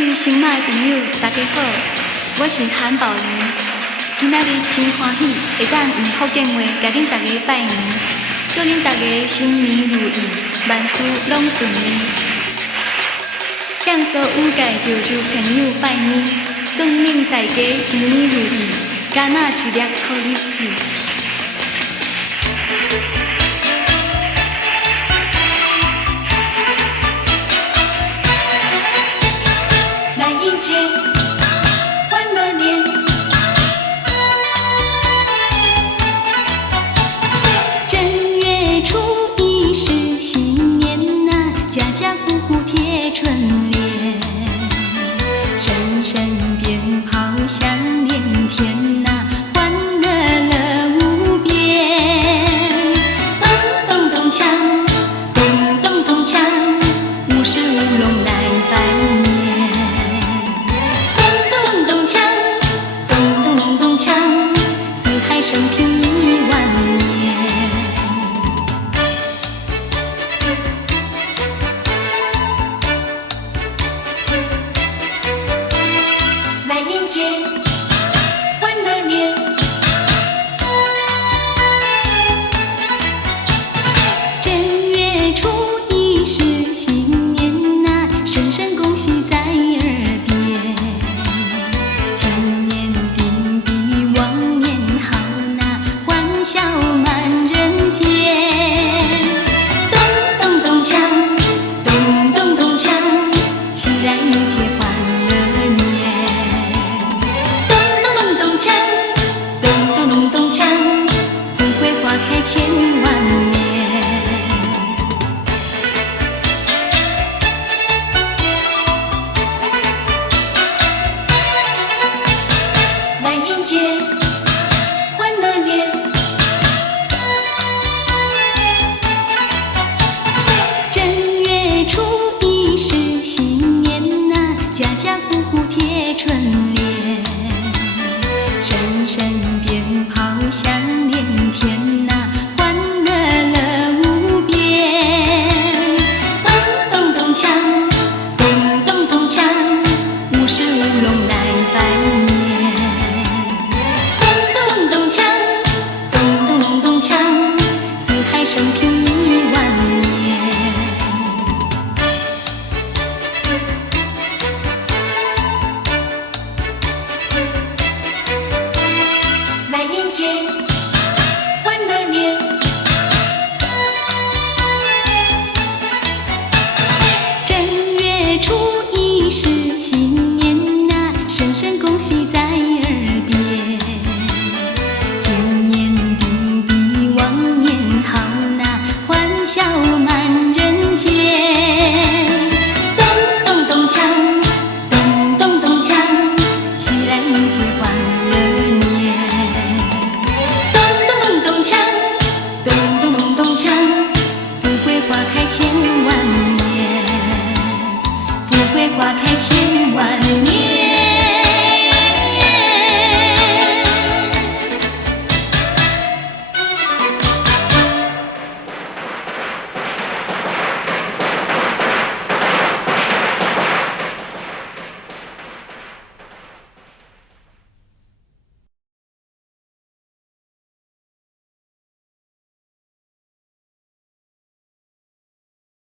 位新马的朋友，大家好，我是韩宝仪。今仔日真欢喜，会当用福建话甲恁大家拜年，祝恁大家新年如意，万事拢顺利。向所有界潮州朋友拜年，祝恁大家新年如意，敢若一粒苦日子。来迎接欢乐年，正月初一是新年呐，家家户户贴春联，声声鞭炮响连天呐，欢乐乐无边。咚咚咚锵，咚咚咚锵，舞狮舞龙来拜年。生平1万年，来迎接欢乐年。正月初一是新年呐，声声恭喜在耳边。今年定比往年好。笑满人间，咚咚咚锵，咚咚咚锵，齐来迎接欢乐年。咚咚咚咚锵，咚咚咚咚锵，富贵花开千万年。来迎接欢乐年。是新年呐，家家户户贴春联，声声鞭炮响连天呐，欢乐乐无边。咚咚咚锵，咚咚咚锵，舞狮舞龙来拜年。咚咚咚锵，咚咚咚锵，四海升平1万年。来迎接欢乐年，正月初一是新年呐，声声恭喜